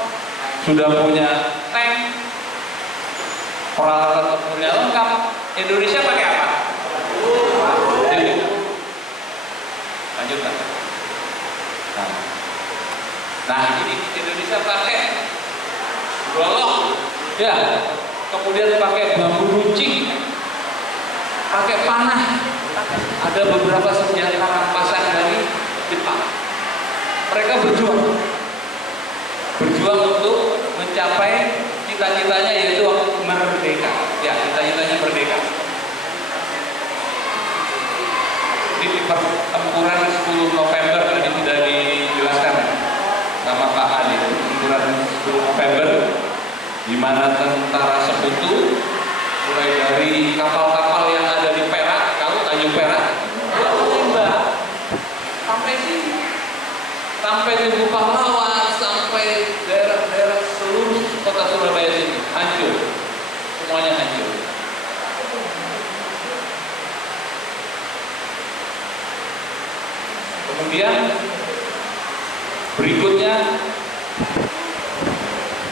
sudah punya tank, peralatan tempurnya lengkap. Indonesia pakai apa? Lanjutkan. Nah, ini Indonesia pakai golok, ya, kemudian pakai bambu runcing, pakai panah, ada beberapa senjata rampasan dari Jepang. Mereka berjuang untuk mencapai cita-citanya, yaitu merdeka. Ya, cita-citanya merdeka. Di pertempuran 10 November tadi sudah dijelaskan sama Pak Adi. Pertempuran 10 November, di mana tentara sekutu mulai dari kapal-kapal yang ada di Perak, kalau Tanjung Perak, sampai sini, sampai Tugu Pahlawan, sampai daerah-daerah seluruh kota Surabaya sini hancur, semuanya hancur. Kemudian berikutnya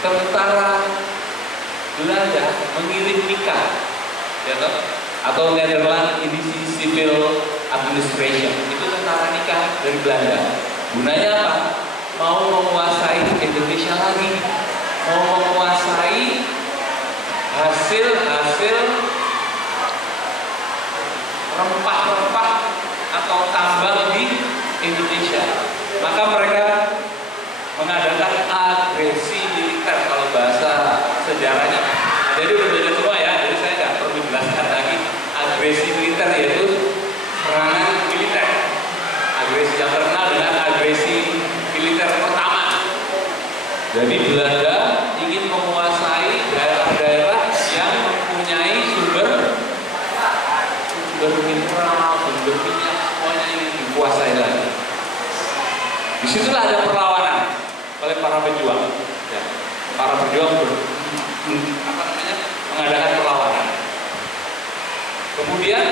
tentara Belanda mengirim nikah, ya toh? Atau Netherlands Indische Civil Administration, itu tentara nikah dari Belanda. Gunanya apa? Mau menguasai Indonesia lagi, mau menguasai hasil rempah-rempah atau tambang di Indonesia. Maka mereka mengadakan agresi militer, kalau bahasa sejarahnya. Jadi udah belajar semua ya, jadi saya nggak perlu jelaskan lagi. Agresi militer yaitu serangan militer. Agresi yang terkenal dengan agresi militer pertama. Jadi Belanda ingin menguasai daerah-daerah yang mempunyai sumber mineral, sumber minyak, semuanya ingin dikuasai lagi. Disitulah ada perlawanan oleh para pejuang. Ya, para pejuang mengadakan perlawanan. Kemudian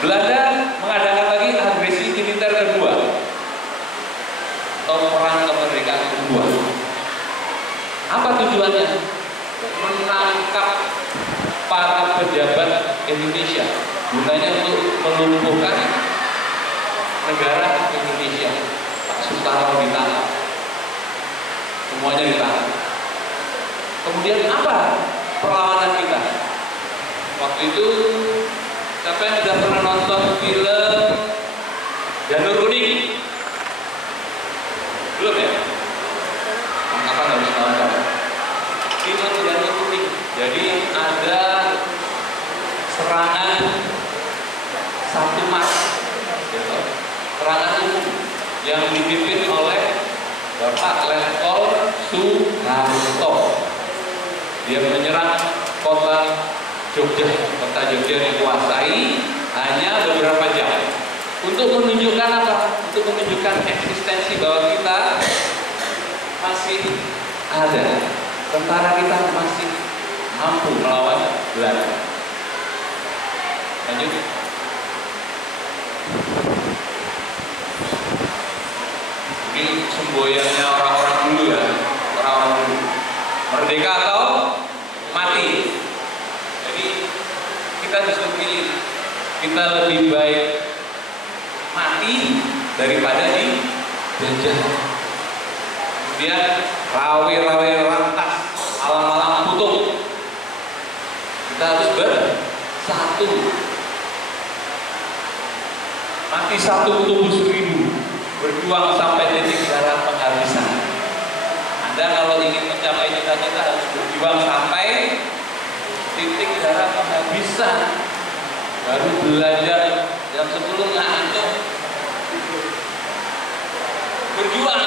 Belanda mengadakan lagi agresi militer kedua atau perang kemerdekaan kedua. Apa tujuannya? Menangkap para pejabat Indonesia, gunanya untuk melumpuhkan negara Indonesia. Pak Soekarno ditahan, semuanya ditahan. Kemudian apa perlawanan kita? Waktu itu siapa yang sudah pernah nonton film Janur Kuning? Belum ya? Kapan harus nonton? Film Janur Kuning. Jadi ada serangan 1 Maret, serangan umum yang dipimpin oleh Bapak Letkol Soeharto. Dia menyerang kota Jogja dikuasai hanya beberapa jam. Untuk menunjukkan apa? Untuk menunjukkan eksistensi bahwa kita masih ada, tentara kita masih mampu melawan Belanda. Lanjut. Ini semboyannya orang-orang dulu ya, orang-orang dulu. Merdeka atau mati. Jadi kita bisa pilih. Kita lebih baik mati daripada dijajah. Kemudian rawe-rawe rantas, alam-alam putung. Kita harus bersatu. Mati mati satu tubuh seribu, berjuang sampai titik darah penghabisan. Anda kalau ingin mencapai cita-cita harus berjuang sampai titik darah penghabisan. Baru belajar jam 10 ngantuk. Berjuang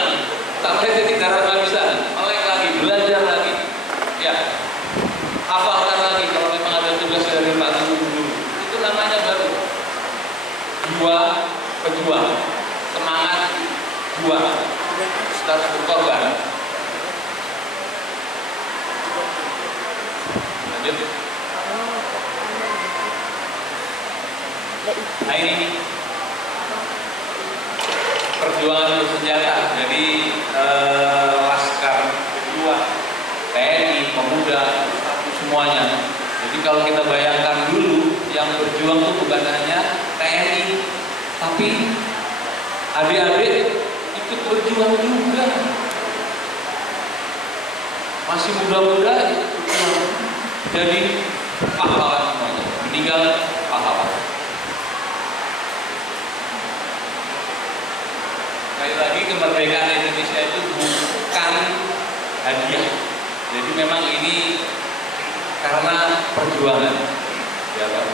sampai titik darah penghabisan, melek lagi, belajar lagi. Ya, hafalkan lagi kalau memang ada tugas dari Pak Guru. Itu namanya baru jiwa pejuang, semangat juang, harus berkorban. Lanjut. Nah ini perjuangan bersenjata, jadi laskar berjuang, TNI, pemuda, semuanya. Jadi kalau kita bayangkan dulu, yang berjuang itu bukan hanya TNI, tapi adik-adik ikut berjuang juga. Masih muda-muda ikut berjuang. Jadi pahlawan semuanya, meninggal pahlawan. Sekali lagi, kemerdekaan Indonesia itu bukan hadiah. Jadi memang ini karena perjuangan, ya kan?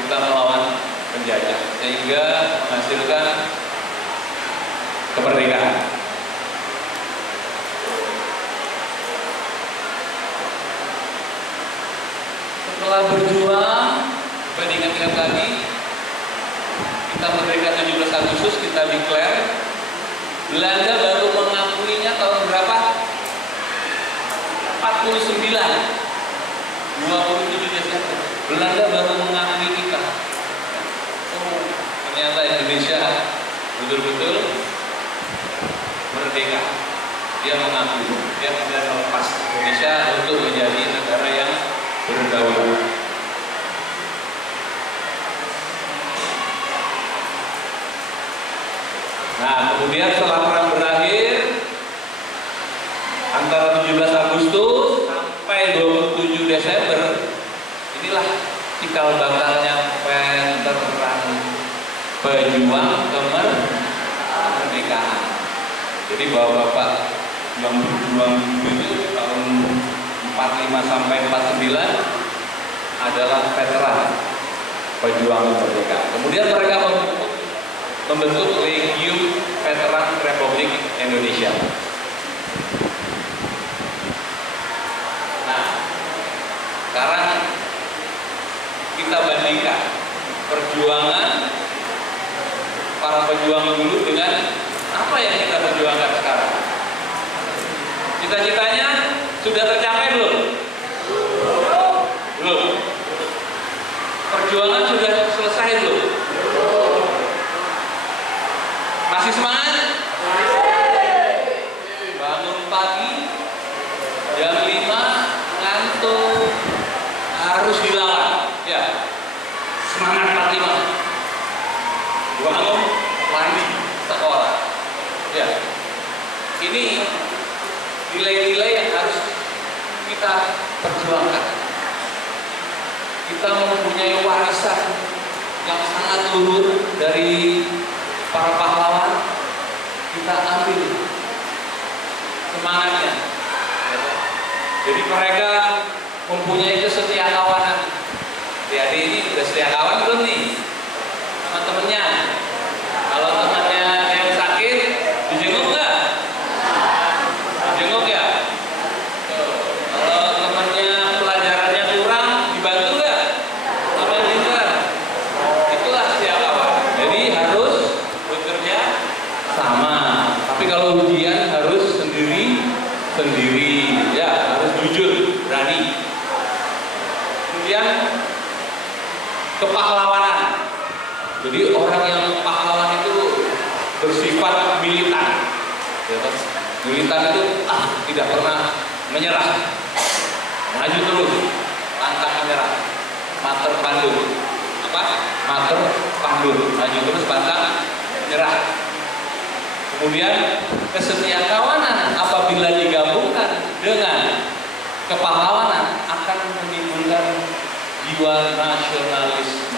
Kita melawan penjajah sehingga menghasilkan kemerdekaan. Setelah berjuang, coba diingat-ingat lagi, kita merdeka 17 Agustus, kita declare. Belanda baru mengakuinya tahun berapa? 49. 27 Desember. Belanda baru mengakui kita. Oh, ternyata Indonesia betul-betul merdeka. Dia mengakui, dia tidak melepas Indonesia untuk menjadi negara yang berdaulat. Nah, kemudian setelah perang berakhir antara 17 Agustus sampai 27 Desember, inilah cikal bakalnya veteran pejuang kemerdekaan. Jadi bapak-bapak yang berjuang itu tahun 45 sampai 49 adalah veteran pejuang kemerdekaan. Kemudian mereka membentuk Legiun Veteran Republik Indonesia. Nah, sekarang kita bandingkan perjuangan para pejuang dulu dengan apa yang kita perjuangkan sekarang. Cita-citanya sudah tercapai belum? Belum. Perjuangan sudah selesai belum? Masih semangat? Bangun pagi jam 5 ngantuk, harus dilawan. Ya, semangat 45. Bangun mandi sekolah. Ya, ini nilai-nilai yang harus kita perjuangkan. Kita mempunyai warisan yang sangat luhur dari para pahlawan. Kita ambil semangatnya. Jadi mereka mempunyai kesetiakawanan. Jadi ini udah setia kawan belum nih sama temennya? Kalau temannya yang sakit, dijenguk nggak? Dijenguk ya? Kalau temannya pelajarannya kurang, dibantu nggak? Sama yang pintar? Itulah setia kawan. Jadi harus bekerja sama. Tapi kalau ujian harus sendiri, ya harus jujur, berani. Kemudian kepahlawanan. Jadi orang yang pahlawan itu bersifat militan. Militan itu tidak pernah menyerah, maju terus, pantang menyerah. Mater pandur. Apa? Mater pandur, maju terus, pantang menyerah. Kemudian kesetiakawanan apabila digabungkan dengan kepahlawanan akan menimbulkan jiwa nasionalisme.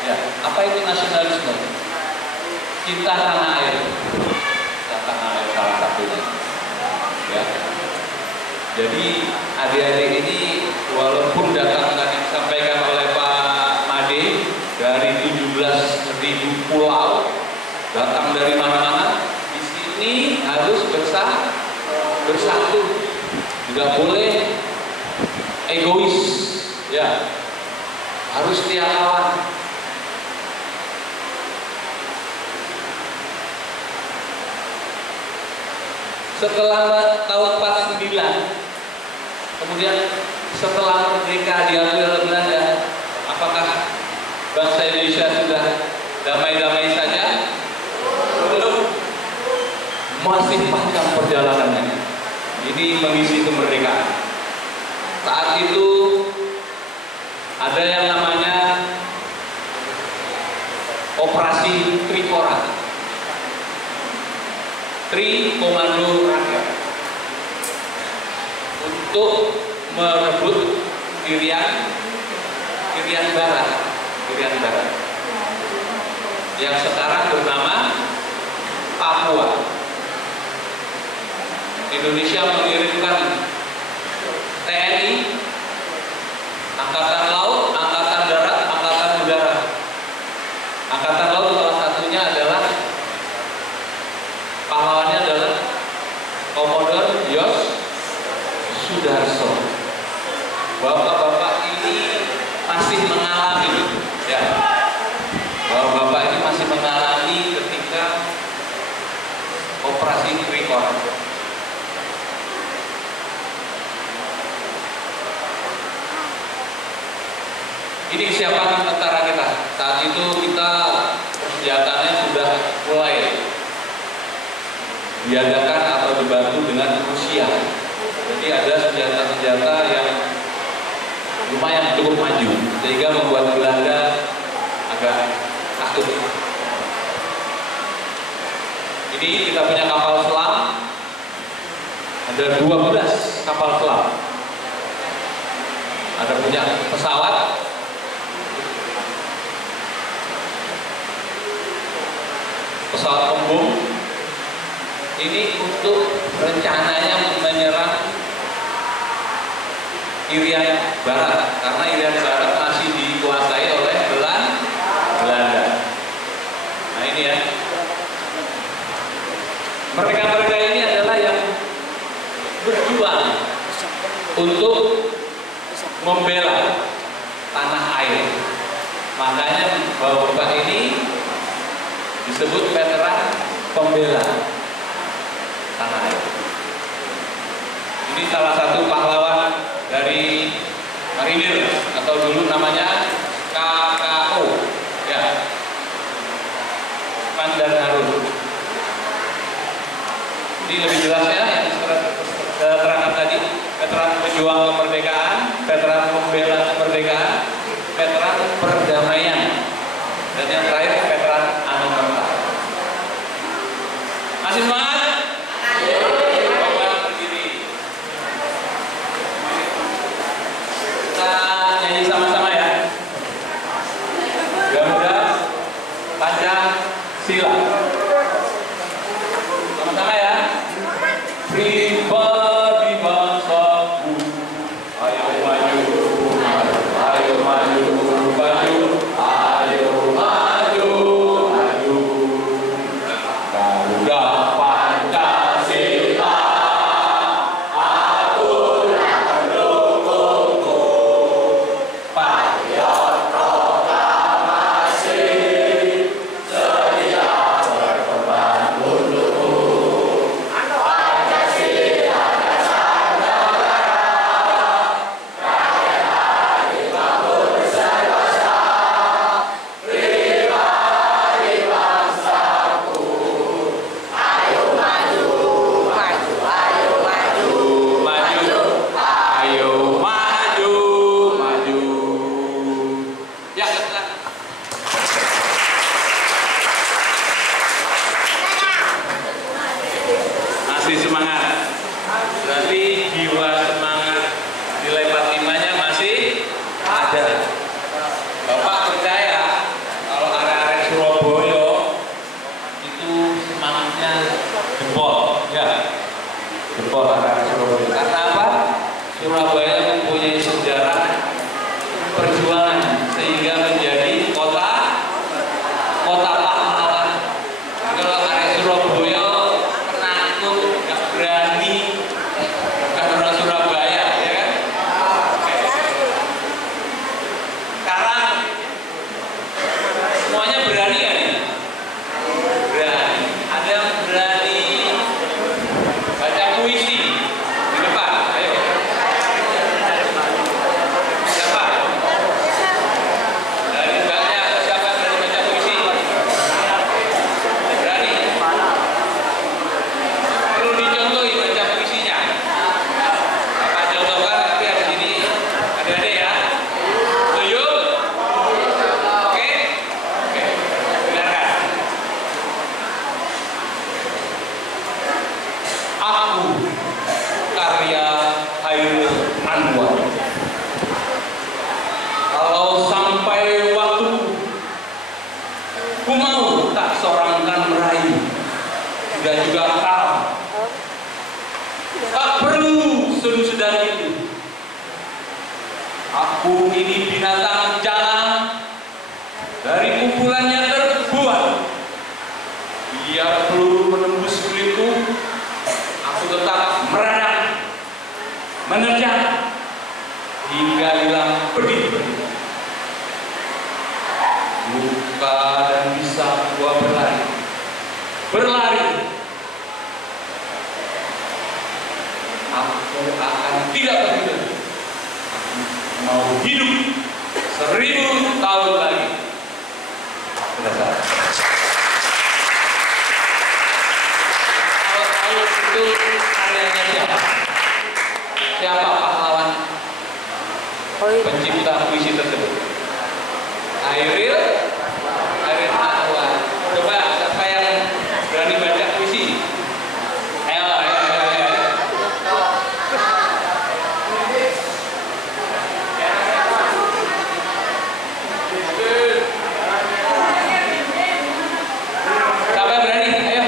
Ya, apa itu nasionalisme? cinta tanah air. Cinta tanah air salah satunya. Ya. Jadi adik-adik ini walaupun datang tadi disampaikan oleh Pak Made dari 17.000 pulau, datang dari mana-mana, di sini harus bersatu, tidak boleh egois, ya, harus setia kawan. Setelah tahun 49, kemudian setelah merdeka diambil oleh Belanda, apakah bangsa Indonesia sudah damai-damai saja? Belum. Masih panjang perjalanannya. Ini mengisi kemerdekaan. Saat itu ada yang namanya Operasi Trikora. Tri Komando Rakyat untuk merebut Irian Barat yang sekarang bernama Papua. Indonesia mengirimkan TNI, Angkatan Laut, Angkatan Darat, Angkatan Udara. Angkatan Laut salah satunya adalah pahlawannya adalah Komodor Yos Sudarso. Bapak-bapak ini masih mengalami, ya. Bapak-bapak ini masih mengalami ketika Operasi Trikora. Ini kesiapan tentara kita. Saat itu kita persenjataannya sudah mulai diadakan atau dibantu dengan Rusia. Jadi ada senjata-senjata yang lumayan cukup maju, sehingga membuat Belanda agak takut. Ini kita punya kapal selam, ada 12 kapal selam. Ada punya pesawat, pembom. Ini untuk rencananya menyerang Irian Barat, karena Irian Barat masih dikuasai oleh Belanda. Nah ini ya, mereka ini adalah yang berjuang untuk membela tanah air. Makanya bapak ini disebut veteran pembela tanah air. Ini salah satu pahlawan dari marinir atau dulu namanya KKO, ya, Komandan Harun. Ini lebih jelasnya yang terangkan tadi, veteran pejuang kemerdekaan, veteran pembela kemerdekaan, veteran perdamaian, dan yang terakhir veteran anumerta. Masih semangat? Bapak berdiri. Kita nyanyi sama-sama ya. Garuda Pancasila. Sama-sama ya. Pribadi bangsaku, ayo maju, ayo maju, maju, ayo maju, maju. Garuda Pancasila, aku mendukungmu. Patriot proklamasi, sedia berkorban untukmu. Pancasila dasar negara, rakyat dibangun bersentosa. Pribadi bangsaku, ayo maju, maju, ayo maju, maju, ayo maju, maju. Ya, silakan. Masih semangat. Berarti jiwa semangat nilai 45-nya masih ada. Bapak percaya kalau arek-arek Surabaya Aku ini binatang jalan, dari kumpulannya terbuat. Biar peluru menembus kulitku, aku tetap meradang, menerjang, hingga hilang pedih-pedih. Luka dan bisa gua berlari. Aku akan tidak begitu. Mau hidup 1000 tahun lagi. Kalau itu karyanya siapa? Siapa pahlawan pencipta puisi tersebut? Hairil Anwar. Coba siapa yang berani baca puisi? Ayo. Siapa yang berani? Ayo.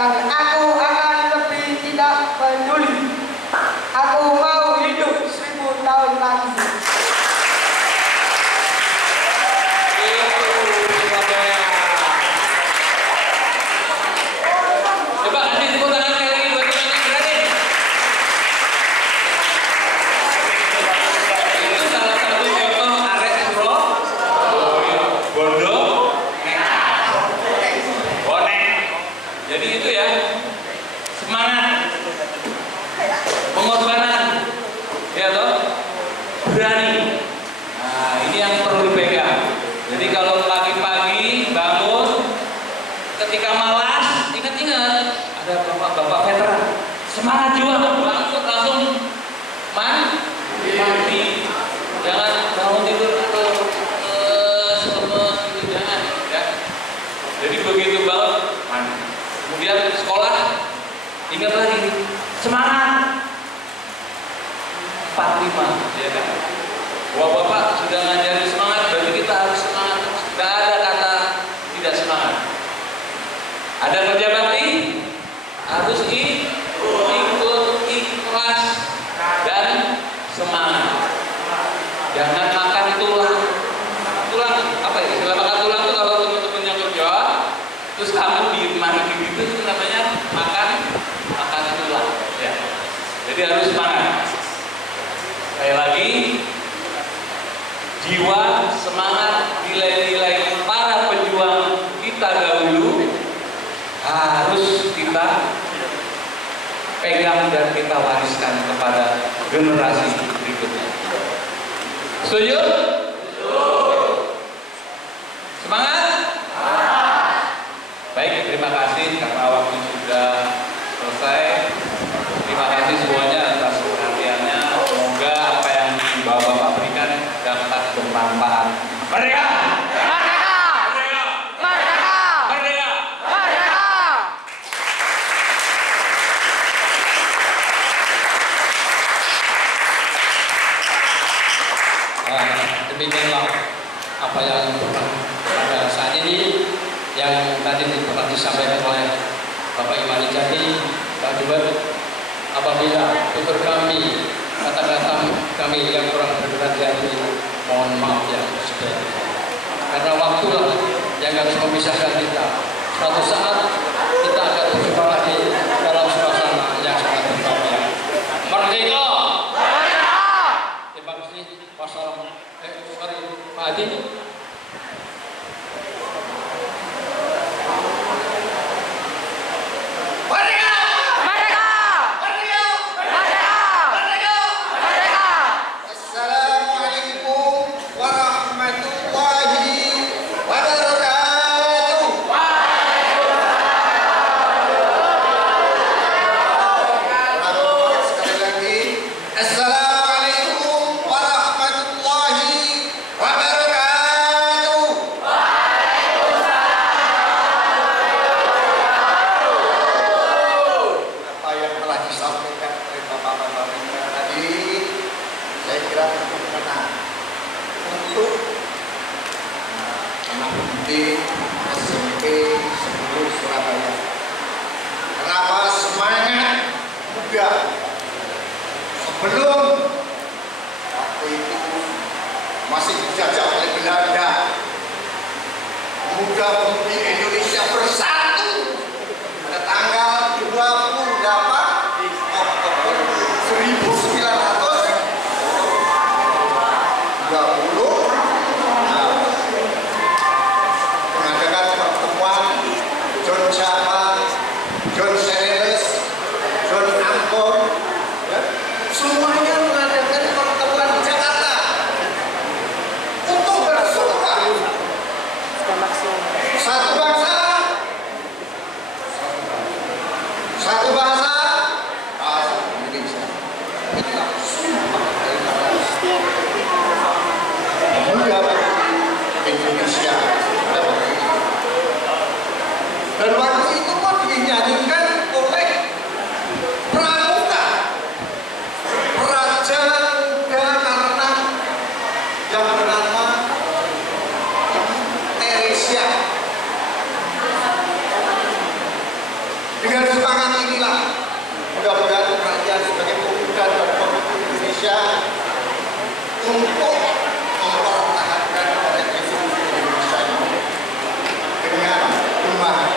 Dan aku akan lebih tidak peduli. Aku mau hidup 1000 tahun lagi. Coba kasih tepuk tangan sekali lagi buat teman yang berani. Itu salah satu contoh arek bro. Bondo. Bonek. Jadi itu ya, semangat, pengorbanan, ya toh, berani. Nah ini yang perlu dipegang. Jadi kalau pagi-pagi bangun, ketika malas, ingat-ingat ada bapak-bapak veteran, semangat juang, bangun langsung mandi, jangan bangun tidur atau selemes gitu, jangan ya. Jadi begitu banget mandi. Kemudian sekolah, ingat lagi, semangat 45, ya kan? Bapak sudah ngajarin semangat, berarti kita harus semangat terus. Tidak ada kata tidak semangat. Ada kerja bakti, harus ikut ikhlas dan semangat. Jangan makan tulang. Tulang apa ya? Istilah makan tulang itu kalau teman-teman yang kerja, terus kamu dimarahin gitu, itu namanya makan tulang. Ya. Jadi harus semangat. Sekali lagi, jiwa, semangat, nilai-nilai para pejuang kita dahulu harus kita pegang dan kita wariskan kepada generasi berikutnya. Setuju? Semangat? Baik, terima kasih karena waktu sudah selesai. Terima kasih semuanya atas perhatiannya. Semoga apa yang Bapak berikan dapat bermanfaat. Merdeka! Merdeka! Merdeka! Merdeka! Merdeka! Merdeka! Demikianlah apa yang pada saat ini yang tadi telah disampaikan oleh Bapak Imam Jati, Pak Jubat. Apabila tutur kami, kata-kata kami yang kurang berkenan di hati, mohon maaf yang sebenarnya. Karena waktulah yang harus memisahkan kita. Suatu saat kita akan berjumpa lagi dalam suasana yang sangat berbahagia. Merdeka! Merdeka! Terima kasih. Wassalamualaikum. Pak Adi. SMP 10 Surabaya. Kenapa semangat muda? Sebelum waktu itu masih dijajah oleh Belanda, pemuda-pemudi Indonesia bersatu pada tanggal 28 Oktober 1920 mengadakan pertemuan John Chapman, John Sereles, John Angkor, ya, semuanya mengadakan pertemuan di Jakarta untuk bersuara satu bangsa, satu bahasa, bahasa Indonesia. Inilah sumpah dari Indonesia. Dan waktu itu pun dinyanyikan oleh Pramuka, Raja Muda yang bernama Teresia. Dengan semangat inilah mudah-mudahan kalian sebagai pemuda dan pemudi Indonesia untuk mempertahankan Republik Indonesia ini dengan mari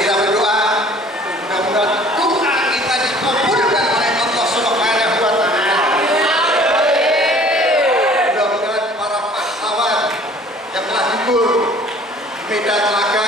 kita berdoa, mudah-mudahan doa kita dikabulkan oleh Allah Subhanahu wa Ta'ala. Mudah-mudahan para pahlawan yang telah gugur di medan laga